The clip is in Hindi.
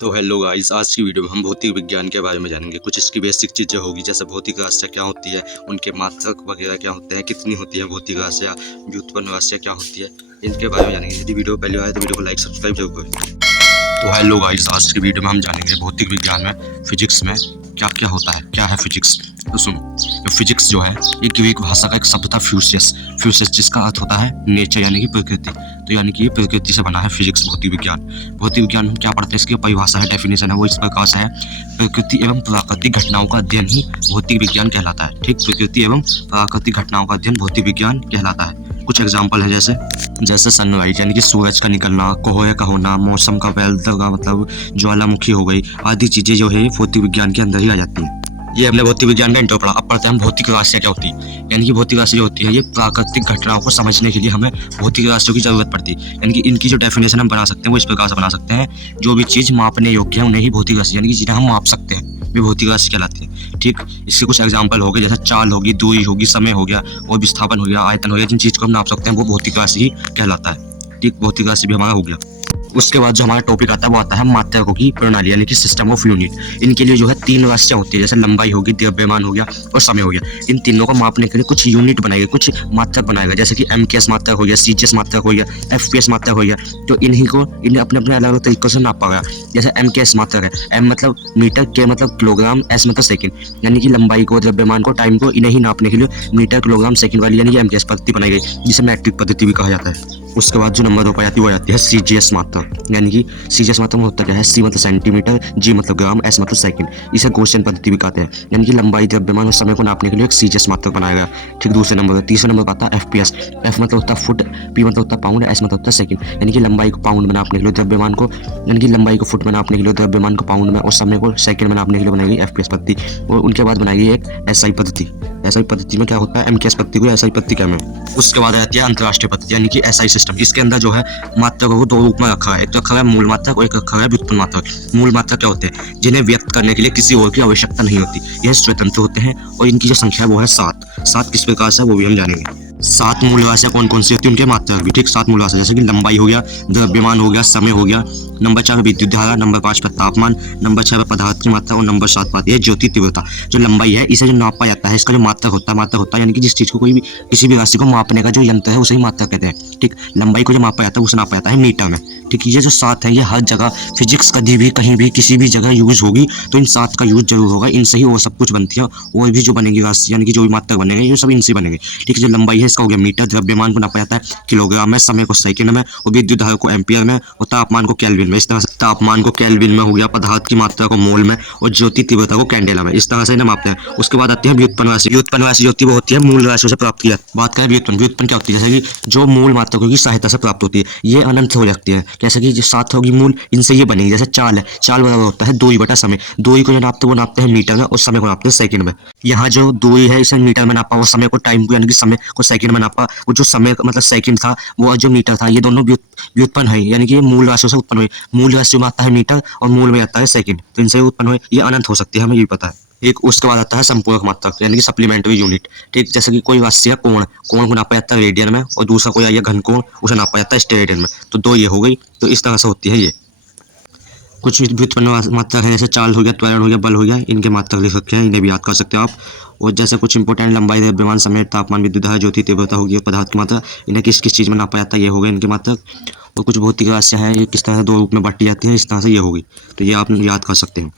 तो हेलो गाइस, आज की वीडियो में हम भौतिक विज्ञान के बारे में जानेंगे। कुछ इसकी बेसिक चीज़ें होगी, जैसे भौतिक राशियाँ क्या होती है, उनके मात्रक वगैरह क्या होते हैं, कितनी होती है भौतिक राशियाँ, व्युत्पन्न राशियाँ क्या होती है, इनके बारे में जानेंगे। यदि वीडियो पहले आए तो वीडियो को लाइक सब्सक्राइब जरूर करें। तो हेलो गाइस, आज की वीडियो में हम जानेंगे भौतिक विज्ञान में फिजिक्स में क्या क्या होता है, क्या है फिजिक्स। तो सुनो, फिजिक्स जो है ये ग्रीक भाषा का एक शब्द था फ्यूसियस। फ्यूसियस जिसका अर्थ होता है नेचर यानी कि प्रकृति। तो यानी कि ये प्रकृति से बना है फिजिक्स, भौतिक विज्ञान। भौतिक विज्ञान हम क्या पढ़ते हैं, इसकी परिभाषा है, डेफिनेशन है, वो इस प्रकार से है। प्रकृति एवं प्राकृतिक घटनाओं का अध्ययन ही भौतिक विज्ञान कहलाता है। ठीक, प्रकृति एवं प्राकृतिक घटनाओं का अध्ययन भौतिक विज्ञान कहलाता है। कुछ एग्जाम्पल है, जैसे सनराइज यानी कि सूरज का निकलना, कोहरे का होना, मौसम का, वेदर का मतलब ज्वालामुखी हो गई, आदि चीजें जो है भौतिक विज्ञान के अंदर ही आ जाती हैं। ये हमने भौतिक विज्ञान का इंट्रो पढ़ा। अब पढ़ते हैं हम भौतिक राशियाँ क्या होती है। यानी कि भौतिक राशि जो होती है, ये प्राकृतिक घटनाओं को समझने के लिए हमें भौतिक राशियों की जरूरत पड़ती है। यानी कि इनकी जो डेफिनेशन हम बना सकते हैं वो इस प्रकार से बना सकते हैं, जो भी चीज़ मापने योग्य है उन्हें ही भौतिक राशि, यानी कि जिन्हें हम माप सकते हैं, वे भौतिक राशि कहलाती है। ठीक, इसके कुछ एग्जाम्पल हो गए, जैसे चाल होगी, दूरी होगी, समय हो गया, और विस्थापन हो गया, आयतन हो गया। जिन चीज़ को हम नाप सकते हैं वो भौतिक राशि ही कहलाता है। ठीक, भौतिक राशि भी हमारा हो गया। उसके बाद जो हमारा टॉपिक आता है वो आता है मात्रकों की प्रणाली, यानी कि सिस्टम ऑफ यूनिट। इनके लिए जो है तीन राशियाँ होती है, जैसे लंबाई होगी, द्रव्यमान हो गया और समय हो गया। इन तीनों को मापने के लिए कुछ यूनिट बनाए गए, कुछ मात्रक बनाए गए, जैसे कि MKS मात्रक हो गया, CGS मात्रक हो गया, FPS मात्रक हो गया। तो इन्हें अपने अपने अलग अलग तरीकों से नापा गया। जैसे MKS मात्रक है, M मतलब मीटर, K मतलब किलोग्राम, S मतलब सेकंड, यानी कि लंबाई को, द्रव्यमान को, टाइम को, इन्हें ही नापने के लिए मीटर, किलोग्राम, सेकंड वाली यानी कि MKS पद्धति बनाई गई, जिसे मैट्रिक पद्धति भी कहा जाता है। उसके बाद जो नंबर दो पर आती है वो आती है CGS मात्रक, यानी कि CGS मात्रक में होता क्या है, C मतलब सेंटीमीटर, G मतलब ग्राम, S मतलब सेकंड। इसे गॉसियन पद्धति भी कहते हैं, यानी कि लंबाई, द्रव्यमान और समय को नापने के लिए एक CGS मात्रक बनाया गया। ठीक, दूसरे नंबर पर। तीसरे नंबर पर आता है FPS। F मतलब होता है फुट, P मतलब होता है पाउंड, S मतलब होता है सेकंड, यानी कि लंबाई को पाउंड में नापने के लिए, द्रव्यमान को, यानी कि लंबाई को फुट में नापने के लिए, द्रव्यमान को पाउंड में और समय को सेकंड में नापने के लिए बनाई गई FPS पद्धति। और उनके बाद बनाई गई एक SI पद्धति। SI पद्धति में क्या होता है, MKS पद्धति को SI पद्धति क्या है। उसके बाद आती है अंतरराष्ट्रीय पद्धति, यानी कि SI सिस्टम। इसके अंदर जो है मात्रकों को दो रूप में रखा है, एक तो रखा है मूल मात्रक और एक रखा है व्युत्पन्न मात्रक। मूल मात्रक क्या होते हैं, जिन्हें व्यक्त करने के लिए किसी और की आवश्यकता नहीं होती, यह स्वतंत्र होते हैं, और इनकी जो संख्या है वो है 7। 7 किस प्रकार से वो भी हम जानेंगे। 7 मूल राशियाँ कौन कौन सी होती है, उनके मात्रक भी। ठीक, 7 मूल राशियाँ जैसे कि लंबाई हो गया, द्रव्यमान हो गया, समय हो गया, नंबर 4 विद्युत धारा, नंबर 5 पर तापमान, नंबर 6 पर पदार्थ की मात्रा और नंबर 7 पर है ज्योति तीव्रता। जो लंबाई है, इसे जो नापा जाता है, इसका जो मात्रक होता है, यानी कि जिस चीज को कोई भी, किसी भी राशि को मापने का जो यंत्र है उसे ही मात्रक कहते हैं। ठीक, लंबाई को जो मापा जाता है उसे नापा जाता है मीटर में। ठीक, ये जो 7 है ये हर जगह फिजिक्स कभी भी, कहीं भी, किसी भी जगह यूज होगी तो इन 7 का यूज जरूर होगा। इनसे ही वो सब कुछ बनती है, और भी जो बनेगी राशि, यानी कि जो भी मात्रक बनेंगे ये सब इनसे बनेंगे। ठीक है, जो लंबाई है इसका हो गया मीटर, द्रव्यमान को नापा जाता है किलोग्राम में, समय को सेकंड में, और विद्युत धारा को एम्पियर में, और तापमान को केल्विन में। इस तरह से तापमान को केल्विन में हो गया, पदार्थ की मात्रा को मोल में, और ज्योति तीव्रता को कैंडेला में। इस तरह से इन्हें मापते हैं। उसके बाद आती है व्युत्पन्न राशि। व्युत्पन्न राशि जो होती है वो होती है मूल राशियों से प्राप्त किया। बात करें व्युत्पन्न, व्युत्पन्न क्या होती है, जैसे कि जो मूल मात्रकों की सहायता से प्राप्त होती है, ये अनंत हो जाती है। जैसे कि जो 7 होगी मूल, इनसे ये बनेगी। जैसे चाल है, चाल बराबर होता है दूरी बटा समय। दूरी को जो नापते हैं वो नापते हैं मीटर में, और समय को नापते हैं सेकंड में। यहाँ जो दूरी है इसे मीटर में नापा, और समय को, टाइम को, यानी कि समय को सेकंड में नापा। वो जो समय मतलब सेकंड था, वो जो मीटर था, ये दोनों व्युत्पन्न है, यानी कि ये मूल राशियों से उत्पन्न हुए। मूल राशि में आता है मीटर और मूल में आता है सेकंड, तो इनसे उत्पन्न हुए। ये अनंत हो सकती है, हमें ये पता है। एक उसके बाद आता है संपूरक मात्रक, यानी कि सप्लीमेंट्री यूनिट। ठीक, जैसे कि कोई राशि है कोण, कोण को नापा जाता है रेडियन में, और दूसरा कोई आया घन कोण, उसे नापा जाता है स्टेरेडियन में। तो दो ये हो गई। तो इस तरह से होती है ये। कुछ व्युत्पन्न मात्रक है, जैसे चाल हो गया, त्वरण हो गया, बल हो गया, इनके मात्रक लिख रखे हैं, इन्हें भी याद कर सकते हो आप। और जैसे कुछ इंपॉर्टेंट लंबाई, द्रव्यमान, समय, तापमान, विद्युत धारा, ज्योति तीव्रता होगी, पदार्थ की मात्रा, इन्हें किस किस चीज़ में नापा जाता है, ये हो गए इनके मात्रक। और कुछ भौतिक राशियाँ हैं, ये किस तरह से दो रूप में बांटी जाती हैं, इस तरह से ये होगी। तो ये आप याद कर सकते हैं।